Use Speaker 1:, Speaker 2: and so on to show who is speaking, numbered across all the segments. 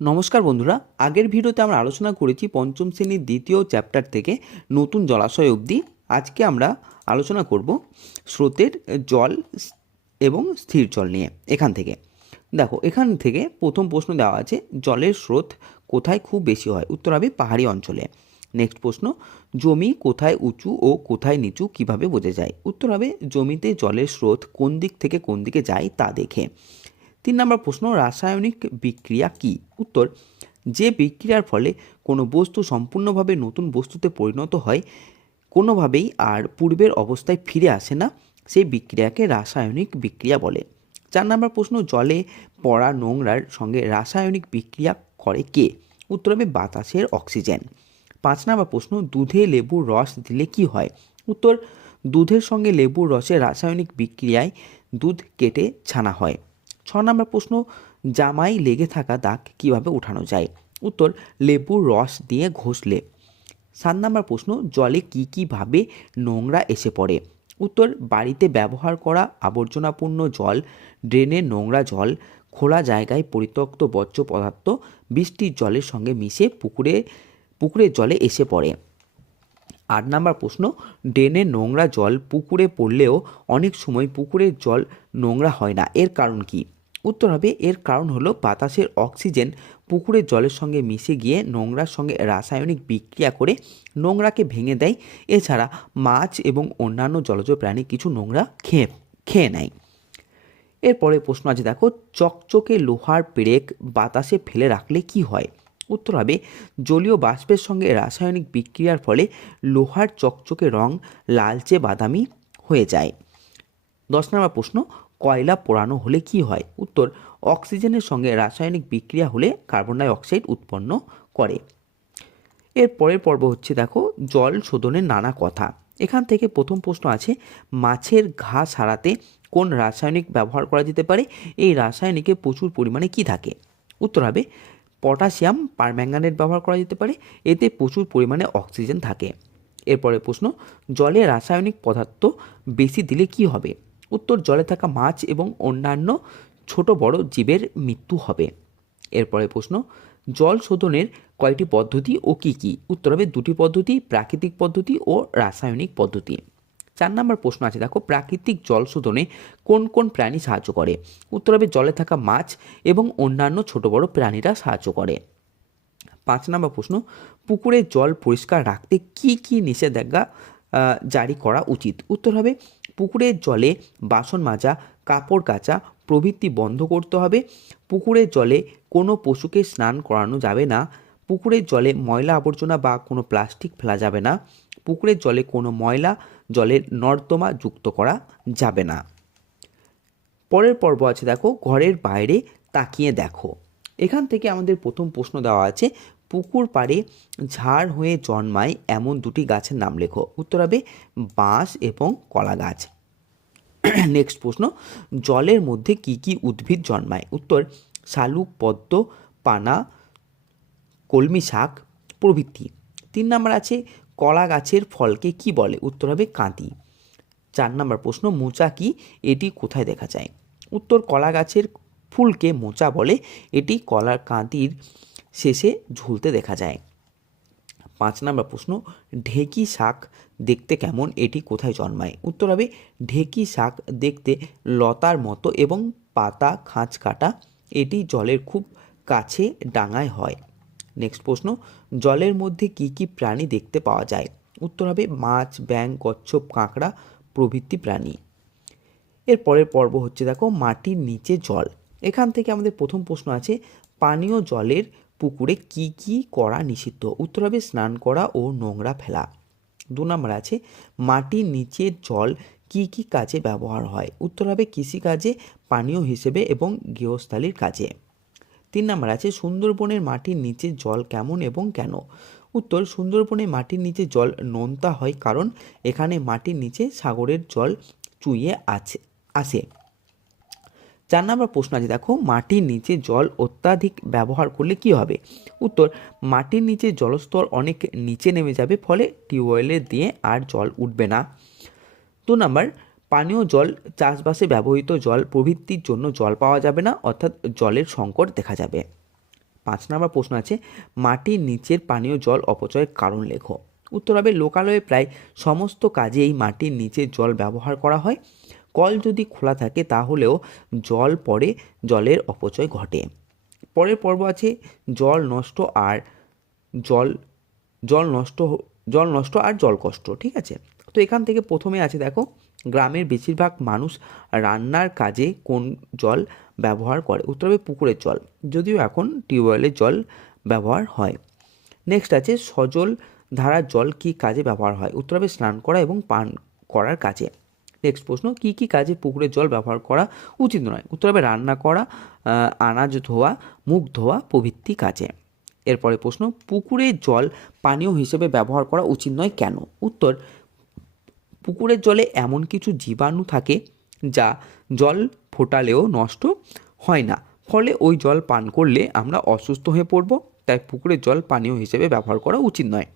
Speaker 1: নমস্কার বন্ধুরা, আগের ভিডিওতে আমরা আলোচনা করেছি পঞ্চম শ্রেণির দ্বিতীয় চ্যাপ্টার থেকে নতুন জলাশয় অবধি। আজকে আমরা আলোচনা করব স্রোতের জল এবং স্থির জল নিয়ে এখান থেকে। দেখো, এখান থেকে প্রথম প্রশ্ন দেওয়া আছে, জলের স্রোত কোথায় খুব বেশি হয়? উত্তর হবে পাহাড়ি অঞ্চলে। নেক্সট প্রশ্ন, জমি কোথায় উঁচু ও কোথায় নিচু কীভাবে বোঝা যায়? উত্তর হবে জমিতে জলের স্রোত কোন দিক থেকে কোন দিকে যায় তা দেখে। তিন নম্বর প্রশ্ন, রাসায়নিক বিক্রিয়া কি? উত্তর, যে বিক্রিয়ার ফলে কোনো বস্তু সম্পূর্ণভাবে নতুন বস্তুতে পরিণত হয়, কোনোভাবেই আর পূর্বের অবস্থায় ফিরে আসে না, সেই বিক্রিয়াকে রাসায়নিক বিক্রিয়া বলে। চার নম্বর প্রশ্ন, জলে পড়া নোংরার সঙ্গে রাসায়নিক বিক্রিয়া করে কে? উত্তর হবে, বাতাসের অক্সিজেন। পাঁচ নম্বর প্রশ্ন, দুধে লেবুর রস দিলে কি হয়? উত্তর, দুধের সঙ্গে লেবুর রসে রাসায়নিক বিক্রিয়ায় দুধ কেটে ছানা হয়। ছ নম্বর প্রশ্ন, জামাই লেগে থাকা দাগ কীভাবে উঠানো যায়? উত্তর, লেবুর রস দিয়ে ঘষলে। সাত নম্বর প্রশ্ন, জলে কী কীভাবে নোংরা এসে পড়ে? উত্তর, বাড়িতে ব্যবহার করা আবর্জনাপূর্ণ জল ড্রেনের নোংরা জল, খোলা জায়গায় পরিত্যক্ত বর্জ্য পদার্থ, বৃষ্টির জলের সঙ্গে মিশে পুকুরে পুকুরের জলে এসে পড়ে। আট নাম্বার প্রশ্ন ড্রেনের নোংরা জল পুকুরে পড়লেও অনেক সময় পুকুরের জল নোংরা হয় না। এর কারণ কি? উত্তর হবে, এর কারণ হলো বাতাসের অক্সিজেন পুকুরের জলের সঙ্গে মিশে গিয়ে নোংরার সঙ্গে রাসায়নিক বিক্রিয়া করে নোংরাকে ভেঙে দেয়। এছাড়া মাছ এবং অন্যান্য জলজ প্রাণী কিছু নোংরা খেয়ে খেয়ে নেয়। এরপরে প্রশ্ন আছে, দেখো, চকচকে লোহার পেরেক বাতাসে ফেলে রাখলে কি হয়? উত্তর হবে, জলীয় বাষ্পের সঙ্গে রাসায়নিক বিক্রিয়ার ফলে লোহার চকচকে রং লালচে বাদামি হয়ে যায়। দশ নম্বর প্রশ্ন কয়লা পোড়ানো হলে কি হয়? উত্তর, অক্সিজেনের সঙ্গে রাসায়নিক বিক্রিয়া হলে কার্বন ডাই অক্সাইড উৎপন্ন করে। এর পরের পর্ব হচ্ছে দেখো, জল শোধনের নানা কথা। এখান থেকে প্রথম প্রশ্ন আছে, মাছের ঘা সারাতে কোন রাসায়নিক ব্যবহার করা যেতে পারে? এই রাসায়নিকে প্রচুর পরিমাণে কি থাকে? উত্তর হবে, পটাশিয়াম পারম্যাঙ্গানেট ব্যবহার করা যেতে পারে, এতে প্রচুর পরিমাণে অক্সিজেন থাকে। এরপরে প্রশ্ন, জলে রাসায়নিক পদার্থ বেশি দিলে কি হবে? উত্তর জলে থাকা মাছ এবং অন্যান্য ছোট বড় জীবের মৃত্যু হবে। এরপরে প্রশ্ন, জল শোধনের কয়টি পদ্ধতি ও কি কি? উত্তর হবে দুটি পদ্ধতি, প্রাকৃতিক পদ্ধতি ও রাসায়নিক পদ্ধতি। চার নম্বর প্রশ্ন আছে, দেখো প্রাকৃতিক জল শোধনে কোন কোন প্রাণী সাহায্য করে? উত্তর হবে জলে থাকা মাছ এবং অন্যান্য ছোট বড় প্রাণীরা সাহায্য করে। পাঁচ নম্বর প্রশ্ন পুকুরের জল পরিষ্কার রাখতে কি কি নিষেধাজ্ঞা জারি করা উচিত? উত্তর হবে পুকুরের জলে বাসন মাজা, কাপড় কাচা, প্রভৃতি বন্ধ করতে হবে। পুকুরের জলে কোনো পশুকে স্নান করানো যাবে না। পুকুরের জলে ময়লা আবর্জনা বা কোনো প্লাস্টিক ফেলা যাবে না। পুকুরের জলে কোনো ময়লা জলের নর্দমা যুক্ত করা যাবে না। পরের পর্ব আছে দেখো, ঘরের বাইরে তাকিয়ে দেখো। এখান থেকে আমাদের প্রথম প্রশ্ন দেওয়া আছে পুকুর পাড়ে ঝাড় হয়ে জন্মায় এমন দুটি গাছের নাম লেখো। উত্তর হবে বাঁশ এবং কলা গাছ। নেক্সট প্রশ্ন, জলের মধ্যে কি কি উদ্ভিদ জন্মায়? উত্তর, শালুক, পদ্ম, পানা, কলমি শাক, প্রভৃতি। তিন নম্বর আছে, কলা গাছের ফলকে কি বলে? উত্তর হবে কাঁদি। চার নম্বর প্রশ্ন, মোচা কি? এটি কোথায় দেখা যায়? উত্তর, কলা গাছের ফুলকে মোচা বলে। এটি কলার কাঁদির শেষে ঝুলতে দেখা যায়। পাঁচ নম্বর প্রশ্ন, ঢেকি শাক দেখতে কেমন? এটি কোথায় জন্মায়? উত্তর হবে, ঢেকি শাক দেখতে লতার মতো এবং পাতা খাঁজ কাটা, এটি জলের খুব কাছে ডাঙায় হয়। নেক্সট প্রশ্ন, জলের মধ্যে কি কি প্রাণী দেখতে পাওয়া যায়? উত্তর হবে, মাছ ব্যাং কচ্ছপ, কাঁকড়া প্রভৃতি প্রাণী। এর পরের পর্ব হচ্ছে দেখো, মাটির নিচে জল। এখান থেকে আমাদের প্রথম প্রশ্ন আছে, পানীয় জলের পুকুরে কি কি করা নিষিদ্ধ? উত্তর হবে স্নান করা ও নোংরা ফেলা। দু নম্বর আছে, মাটির নিচের জল কি কি কাজে ব্যবহার হয়? উত্তর হবে কৃষিকাজে, পানীয় হিসেবে এবং গৃহস্থালির কাজে। তিন নম্বর আছে, সুন্দরবনের মাটির নিচে জল কেমন এবং কেন? উত্তর, সুন্দরবনে মাটির নিচে জল নোনতা হয় কারণ এখানে মাটির নিচে সাগরের জল চুইয়ে আছে, আসে। চার নম্বর প্রশ্ন আছে, দেখো, মাটির নিচে জল অত্যাধিক ব্যবহার করলে কি হবে? উত্তর, মাটির নিচে জলস্তর অনেক নিচে নেমে যাবে, ফলে টিউবওয়েলে দিয়ে আর জল উঠবে না। দু নম্বর, পানীয় জল, চাষবাসে ব্যবহৃত জল প্রভৃতির জন্য জল পাওয়া যাবে না, অর্থাৎ জলের সংকট দেখা যাবে। পাঁচ নম্বর প্রশ্ন আছে, মাটির নিচের পানীয় জল অপচয়ের কারণ লেখো। উত্তর হবে, লোকালয়ে প্রায় সমস্ত কাজে এই মাটির নিচে জল ব্যবহার করা হয়। কল যদি খোলা থাকে তাহলেও জল পরে জলের অপচয় ঘটে। পরের পর্ব আছে জল নষ্ট আর জল জল নষ্ট জল নষ্ট আর জল কষ্ট, ঠিক আছে? তো এখান থেকে প্রথমে আছে দেখো, গ্রামের বেশিরভাগ মানুষ রান্নার কাজে কোন জল ব্যবহার করে? উত্তর হবে পুকুরের জল, যদিও এখন টিউবওয়েলের জল ব্যবহার হয়। নেক্সট আছে সজল ধারার জল কি কাজে ব্যবহার হয়? উত্তর হবে স্নান করা এবং পান করার কাজে। নেক্সট প্রশ্ন, কি কি কাজে পুকুরের জল ব্যবহার করা উচিত নয়? উত্তর হবে রান্না করা আনাজ ধোয়া, মুখ ধোয়া প্রভৃতি কাজে। এরপরে প্রশ্ন পুকুরের জল পানীয় হিসেবে ব্যবহার করা উচিত নয় কেন? উত্তর পুকুরের জলে এমন কিছু জীবাণু থাকে যা জল ফোটালেও নষ্ট হয় না। ফলে ওই জল পান করলে আমরা অসুস্থ হয়ে পড়ব, তাই পুকুরের জল পানীয় হিসেবে ব্যবহার করা উচিত নয়।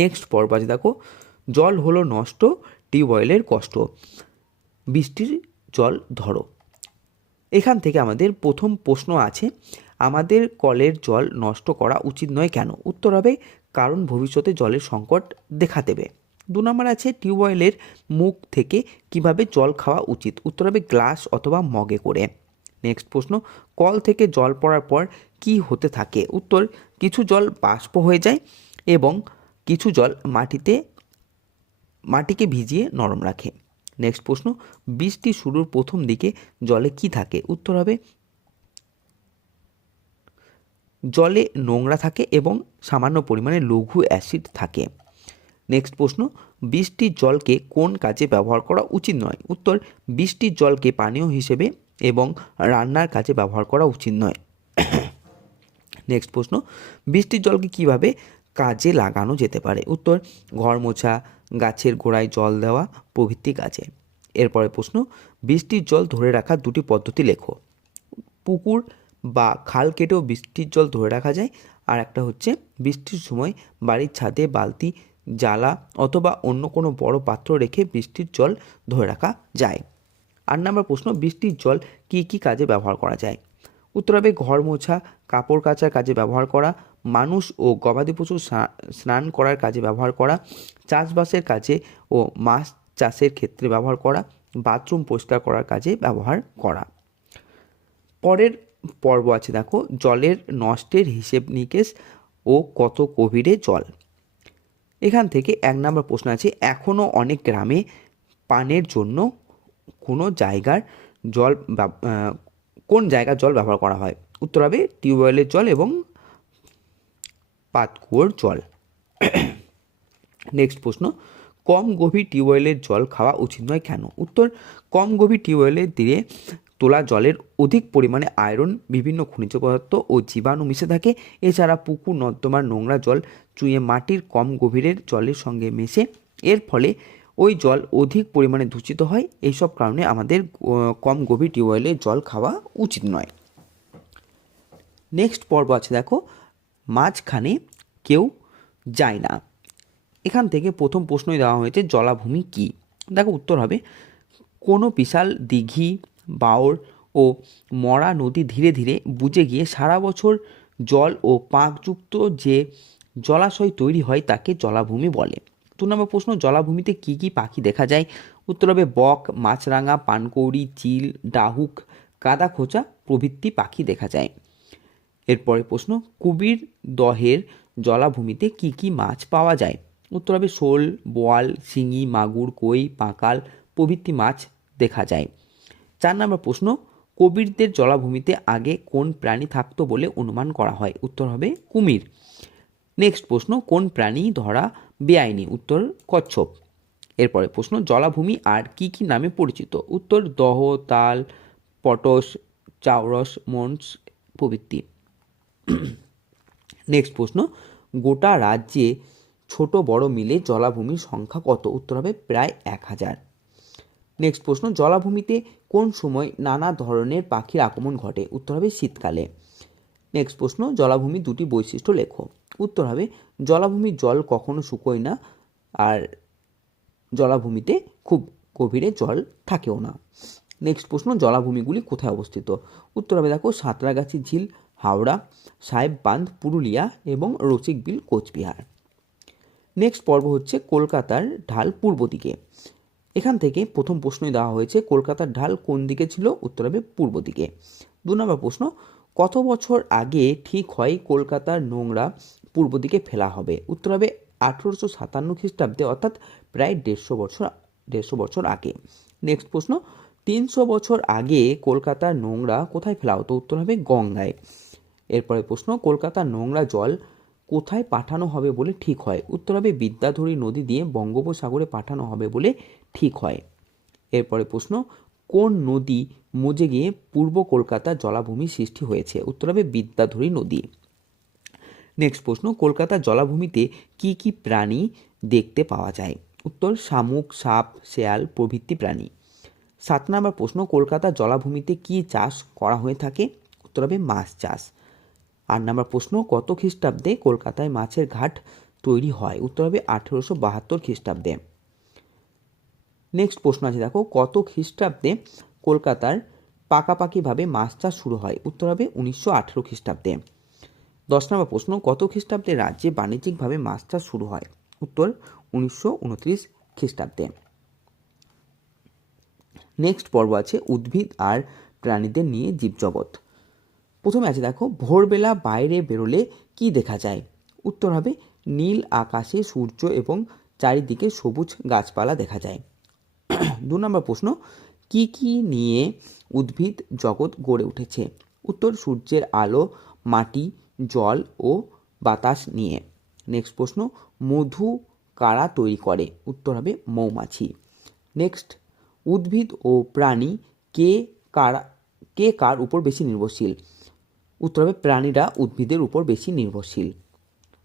Speaker 1: নেক্সট পর্ব দেখো, জল হলো নষ্ট টিউবওয়েলের কষ্ট। বৃষ্টির জল ধরো। এখান থেকে আমাদের প্রথম প্রশ্ন আছে, আমাদের কলের জল নষ্ট করা উচিত নয় কেন? উত্তর হবে, কারণ ভবিষ্যতে জলের সংকট দেখা দেবে। দু নম্বর আছে টিউবওয়েলের মুখ থেকে কীভাবে জল খাওয়া উচিত? উত্তর হবে, গ্লাস অথবা মগে করে। নেক্সট প্রশ্ন, কল থেকে জল পড়ার পর কি হতে থাকে? উত্তর, কিছু জল বাষ্প হয়ে যায় এবং কিছু জল মাটিতে মাটিকে ভিজিয়ে নরম রাখে। নেক্সট প্রশ্ন, বৃষ্টি শুরুর প্রথম দিকে জলে কি থাকে? উত্তর হবে, জলে নোংরা থাকে এবং সামান্য পরিমাণে লঘু অ্যাসিড থাকে। নেক্সট প্রশ্ন বৃষ্টির জলকে কোন কাজে ব্যবহার করা উচিত নয়? উত্তর বৃষ্টির জলকে পানীয় হিসেবে এবং রান্নার কাজে ব্যবহার করা উচিত নয়। নেক্সট প্রশ্ন বৃষ্টির জলকে কীভাবে কাজে লাগানো যেতে পারে। উত্তর, ঘর মোছা, গাছের গোড়ায় জল দেওয়া প্রভৃতি কাজে এরপরে প্রশ্ন, বৃষ্টির জল ধরে রাখার দুটি পদ্ধতি লেখো। পুকুর বা খাল কেটেও বৃষ্টির জল ধরে রাখা যায়। আর একটা হচ্ছে, বৃষ্টির সময় বাড়ির ছাদে বালতি, জ্বালা অথবা অন্য কোনো বড় পাত্র রেখে বৃষ্টির জল ধরে রাখা যায়। আট নম্বর প্রশ্ন, বৃষ্টির জল কী কী কাজে ব্যবহার করা যায়? উত্তর হবে, ঘর মোছা, কাপড় কাচার কাজে ব্যবহার করা মানুষ ও গবাদি পশু স্নান করার কাজে ব্যবহার করা, চাষবাসের কাজে ও মাছ চাষের ক্ষেত্রে ব্যবহার করা, বাথরুম পরিষ্কার করার কাজে ব্যবহার করা। পরের পর্ব আছে দেখো, জলের নষ্টের হিসেব নিকেশ ও কত কোভিডে জল। এখান থেকে এক নম্বর প্রশ্ন আছে এখনও অনেক গ্রামে পানের জন্য কোনো জায়গার জল কোন জায়গার জল ব্যবহার করা হয়? উত্তর হবে, টিউবওয়েলের জল এবং পাতকুয়োর জল। নেক্সট প্রশ্ন, কম গভীর টিউবওয়েলের জল খাওয়া উচিত নয় কেন? উত্তর, কম গভীর টিউবওয়েলের দিয়ে তোলা জলের অধিক পরিমাণে আয়রন, বিভিন্ন খনিজ পদার্থ ও জীবাণু মিশে থাকে। এছাড়া পুকুর, নর্দমার নোংরা জল চুঁয়ে মাটির কম গভীরের জলের সঙ্গে মেশে, এর ফলে ওই জল অধিক পরিমাণে দূষিত হয়। এইসব কারণে আমাদের কম গভীর টিউবওয়েলের জল খাওয়া উচিত নয়। নেক্সট পর্ব আছে দেখো মাঝখানে কেউ যায় না। এখান থেকে প্রথম প্রশ্নই দেওয়া হয়েছে, জলাভূমি কি? দেখো উত্তর হবে, কোনো বিশাল দিঘি বাওর ও মরা নদী ধীরে ধীরে বুজে গিয়ে সারা বছর জল ও পাঁকযুক্ত যে জলাশয় তৈরি হয় তাকে জলাভূমি বলে। দু নম্বর প্রশ্ন, জলাভূমিতে কি কি পাখি দেখা যায়? উত্তর হবে, বক, মাছরাঙা, পানকৌড়ি, চিল, ডাহুক কাদা খোঁচা প্রভৃতি পাখি দেখা যায়। এরপরে প্রশ্ন কুবির দহের জলাভূমিতে কি কি মাছ পাওয়া যায়? উত্তর হবে শোল, বোয়াল, শিঙি, মাগুর, কই, পাঁকাল প্রভৃতি মাছ দেখা যায়। চার নম্বর প্রশ্ন, কবিরদের জলাভূমিতে আগে কোন প্রাণী থাকতো বলে অনুমান করা হয়? উত্তর হবে কুমির। নেক্সট প্রশ্ন, কোন প্রাণী ধরা বেআইনি? উত্তর, কচ্ছপ। এরপরে প্রশ্ন, জলাভূমি আর কি কি নামে পরিচিত? উত্তর, দহ, তাল, পটস, চাউরস, মন্স প্রভৃতি। নেক্সট প্রশ্ন, গোটা রাজ্যে ছোট বড় মিলে জলাভূমির সংখ্যা কত? উত্তর হবে প্রায় এক হাজার। নেক্সট প্রশ্ন, জলাভূমিতে কোন সময় নানা ধরনের পাখির আগমন ঘটে? উত্তর হবে শীতকালে। নেক্সট প্রশ্ন, জলাভূমি দুটি বৈশিষ্ট্য লেখো। উত্তর হবে জলাভূমির জল কখনো শুকোয় না আর জলাভূমিতে খুব গভীরে জল থাকেও না। নেক্সট প্রশ্ন, জলাভূমিগুলি কোথায় অবস্থিত? উত্তর হবে দেখো, সাঁতরাগাছি ঝিল হাওড়া সাহেব বাঁধ পুরুলিয়া এবং রসিক বিল কোচবিহার। নেক্সট পর্ব হচ্ছে কলকাতার ঢাল পূর্ব দিকে। এখান থেকে প্রথম প্রশ্নই দেওয়া হয়েছে, কলকাতার ঢাল কোন দিকে ছিল? উত্তর হবে পূর্ব দিকে। দু নম্বর প্রশ্ন, কত বছর আগে ঠিক হয় কলকাতার নোংরা পূর্ব দিকে ফেলা হবে? উত্তর হবে আঠেরোশো সাতান্ন খ্রিস্টাব্দে, অর্থাৎ প্রায় দেড়শো বছর দেড়শো বছর আগে। নেক্সট প্রশ্ন, তিনশো বছর আগে কলকাতার নোংরা কোথায় ফেলা হতো? উত্তর হবে গঙ্গায়। এরপরে প্রশ্ন কলকাতার নোংরা জল কোথায় পাঠানো হবে বলে ঠিক হয়? উত্তর হবে, বিদ্যাধরী নদী দিয়ে বঙ্গোপসাগরে পাঠানো হবে বলে ঠিক হয়। এরপরে প্রশ্ন, কোন নদী মজে গিয়ে পূর্ব কলকাতা জলাভূমি সৃষ্টি হয়েছে? উত্তর হবে, বিদ্যাধরী নদী। নেক্সট প্রশ্ন কলকাতার জলাভূমিতে কি কি প্রাণী দেখতে পাওয়া যায়? উত্তর, শামুক, সাপ, শেয়াল প্রভৃতি প্রাণী। সাত নম্বর প্রশ্ন কলকাতার জলাভূমিতে কি চাষ করা হয়ে থাকে? উত্তর হবে, মাছ চাষ। আট নম্বর প্রশ্ন, কত খ্রিস্টাব্দে কলকাতায় মাছের ঘাট তৈরি হয়? উত্তর হবে আঠেরোশো বাহাত্তর খ্রিস্টাব্দে। নেক্সট প্রশ্ন আছে, দেখো, কত খ্রিস্টাব্দে কলকাতার পাকাপাকিভাবে মাছ চাষ শুরু হয়? উত্তর হবে উনিশশো আঠেরো খ্রিস্টাব্দে। দশ নম্বর প্রশ্ন, কত খ্রিস্টাব্দে রাজ্যে বাণিজ্যিকভাবে মাছ চাষ শুরু হয়? উত্তর, উনিশশো উনত্রিশ খ্রিস্টাব্দে। নেক্সট পর্ব আছে, উদ্ভিদ আর প্রাণীদের নিয়ে জীবজগৎ। প্রথমে আছে দেখো, ভোরবেলা বাইরে বেরোলে কি দেখা যায়? উত্তর হবে, নীল আকাশে সূর্য এবং চারিদিকে সবুজ গাছপালা দেখা যায়। দু নম্বর প্রশ্ন, কি কি নিয়ে উদ্ভিদ জগৎ গড়ে উঠেছে? উত্তর, সূর্যের আলো, মাটি, জল ও বাতাস নিয়ে। নেক্সট প্রশ্ন, মধু কারা তৈরি করে? উত্তর হবে, মৌমাছি। নেক্সট উদ্ভিদ ও প্রাণী কে কারা, কে কার উপর বেশি নির্ভরশীল? উত্তর হবে প্রাণীরা উদ্ভিদের উপর বেশি নির্ভরশীল।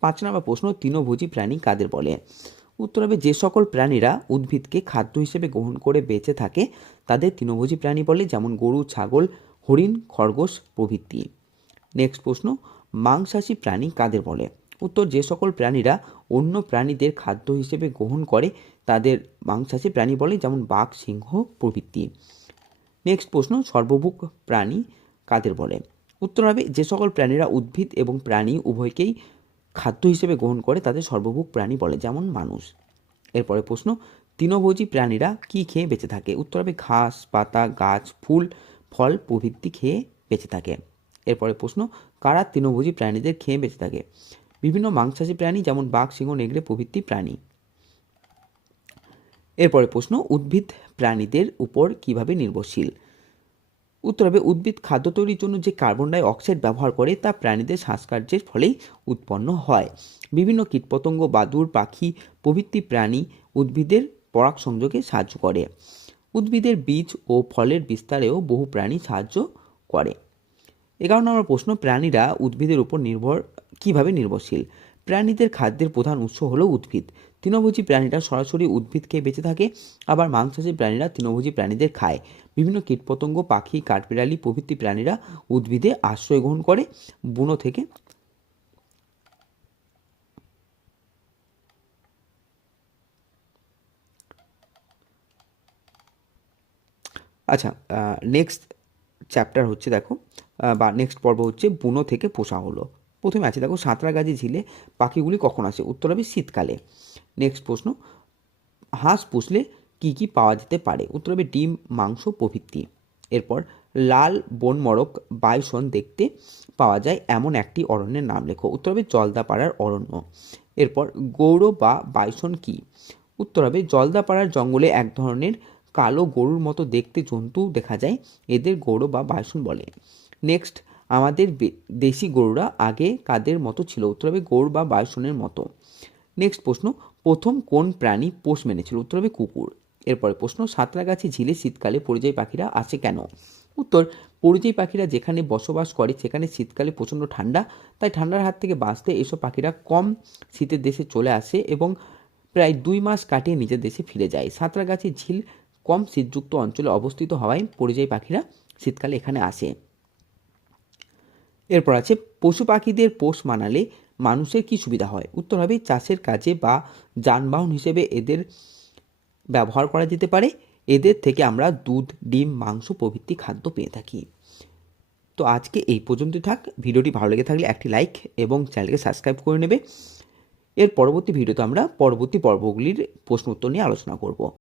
Speaker 1: পাঁচ নম্বর প্রশ্ন, তৃণভোজী প্রাণী কাদের বলে? উত্তর হবে যে সকল প্রাণীরা উদ্ভিদকে খাদ্য হিসেবে গ্রহণ করে বেঁচে থাকে, তাদের তৃণভোজী প্রাণী বলে, যেমন গরু, ছাগল, হরিণ, খরগোশ প্রভৃতি। নেক্সট প্রশ্ন, মাংসাশী প্রাণী কাদের বলে? উত্তর, যে সকল প্রাণীরা অন্য প্রাণীদের খাদ্য হিসেবে গ্রহণ করে, তাদের মাংসাশী প্রাণী বলে, যেমন বাঘ, সিংহ প্রভৃতি। নেক্সট প্রশ্ন, সর্বভুক প্রাণী কাদের বলে? উত্তর হবে, যে সকল প্রাণীরা উদ্ভিদ এবং প্রাণী উভয়কেই খাদ্য হিসেবে গ্রহণ করে, তাদের সর্বভুক প্রাণী বলে, যেমন মানুষ। এরপরে প্রশ্ন, তৃণভোজী প্রাণীরা কি খেয়ে বেঁচে থাকে? উত্তর হবে, ঘাস, পাতা, গাছ, ফুল, ফল প্রভৃতি খেয়ে বেঁচে থাকে। এরপরে প্রশ্ন, কারা তৃণভোজী প্রাণীদের খেয়ে বেঁচে থাকে? বিভিন্ন মাংসাশী প্রাণী, যেমন বাঘ, সিংহ, নেগড়ে প্রভৃতি প্রাণী। এরপরে প্রশ্ন, উদ্ভিদ প্রাণীদের উপর কীভাবে নির্ভরশীল? উত্তর হবে উদ্ভিদ খাদ্য তৈরির জন্য যে কার্বন ডাই অক্সাইড ব্যবহার করে তা প্রাণীদের শ্বাসকার্যের ফলেই উৎপন্ন হয়। বিভিন্ন কীটপতঙ্গ বাদুর পাখি, প্রভৃতি প্রাণী উদ্ভিদের পরাগ সংযোগে সাহায্য করে। উদ্ভিদের বীজ ও ফলের বিস্তারেও বহু প্রাণী সাহায্য করে। এগারো নম্বর প্রশ্ন, প্রাণীরা উদ্ভিদের উপর নির্ভর, কীভাবে নির্ভরশীল? প্রাণীদের খাদ্যের প্রধান উৎস হলো উদ্ভিদ। তৃণভোজী প্রাণীরা সরাসরি উদ্ভিদ খেয়ে বেঁচে থাকে, আবার মাংসাশী প্রাণীরা তৃণভোজী প্রাণীদের খায়। বিভিন্ন কীটপতঙ্গ, পাখি, কাঠবিড়ালি প্রভৃতি প্রাণীরা উদ্ভিদে আশ্রয় গ্রহণ করে। বুনো থেকে আচ্ছা নেক্সট চ্যাপ্টার হচ্ছে দেখো বা নেক্সট পর্ব হচ্ছে বুনো থেকে পোষা হলো। প্রথমে আছে, দেখো সাঁতরাগাছি ঝিলে পাখিগুলি কখন আসে? উত্তর হবে শীতকালে। নেক্সট প্রশ্ন, হাঁস পুষলে কি কি পাওয়া যেতে পারে? উত্তর হবে ডিম, মাংস, প্রভৃতি। এরপর, লাল বনমরক বাইসন দেখতে পাওয়া যায় এমন একটি অরণ্যের নাম লেখো। উত্তর হবে জলদাপাড়ার অরণ্য। এরপর, গৌড় বা বাইসন কি? উত্তর হবে জলদাপাড়ার জঙ্গলে এক ধরনের কালো গরুর মতো দেখতে জন্তু দেখা যায়। এদের গৌড় বা বাইসন বলে। নেক্সট আমাদের দেশি গরুরা আগে কাদের মতো ছিল? উত্তর হবে গৌড় বা বাইসনের মতো। নেক্সট প্রশ্ন, প্রথম কোন প্রাণী পোষ মেনেছিল? উত্তর হবে কুকুর। এরপরে প্রশ্ন, সাঁতরাগাছি, ঝিলে, শীতকালে পরিযায়ী পাখিরা আসে কেন? উত্তর, পরিযায়ী পাখিরা যেখানে বসবাস করে সেখানে শীতকালে প্রচণ্ড ঠান্ডা, তাই ঠান্ডার হাত থেকে বাঁচতে এসব পাখিরা কম শীতের দেশে চলে আসে এবং প্রায় দুই মাস কাটিয়ে নিজের দেশে ফিরে যায়। সাঁতরাগাছি, ঝিল কম শীতযুক্ত অঞ্চলে অবস্থিত হওয়ায় পরিযায়ী পাখিরা শীতকালে এখানে আসে। এরপর আছে পশু পাখিদের পোষ মানালে মানুষের কি সুবিধা হয়? উত্তর হবে, চাষের কাজে বা যানবাহন হিসেবে এদের ব্যবহার করা যেতে পারে। এদের থেকে আমরা দুধ, ডিম, মাংস প্রভৃতি খাদ্য পেয়ে থাকি। তো আজকে এই পর্যন্ত থাক। ভিডিওটি ভালো লেগে থাকলে একটি লাইক এবং চ্যানেলকে সাবস্ক্রাইব করে নেবে। এর পরবর্তী ভিডিওতে আমরা পরবর্তী পর্বগুলির প্রশ্ন উত্তর নিয়ে আলোচনা করব।